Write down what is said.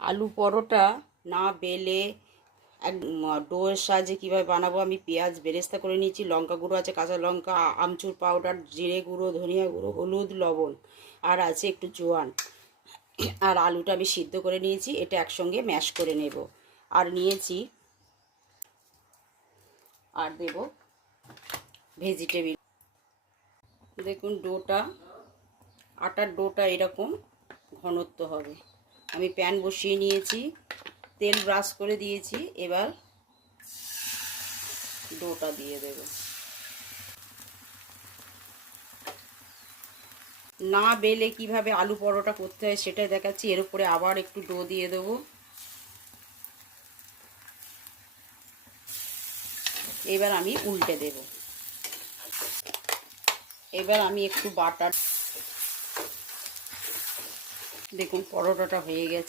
আলু পরোটা না বেলে এক ডোয়ের সাহায্যে কীভাবে বানাবো, আমি পেঁয়াজ বেরেস্তা করে নিয়েছি, লঙ্কা গুঁড়ো আছে, কাঁচা লঙ্কা, আমচুর পাউডার, জিরে গুঁড়ো, ধনিয়া গুঁড়ো, হলুদ, লবণ, আর আছে একটু জোয়ান। আর আলুটা আমি সিদ্ধ করে নিয়েছি, এটা একসঙ্গে ম্যাশ করে নেব। আর নিয়েছি, আর দেব ভেজিটেবিল। দেখুন আটার ডোটা এরকম ঘনত্ব হবে। আমি প্যান বসিয়ে নিয়েছি, তেল ব্রাশ করে দিয়েছি, এবার ডোটা দিয়ে দেব। না বেলে কিভাবে আলু পরোটা করতে হয় সেটাই দেখাচ্ছি। এর উপরে আবার একটু ডো দিয়ে দেবো। এবার আমি উল্টে দেব। এবার আমি একটু বাটার, দেখুন পরোটাটা হয়ে গেছে।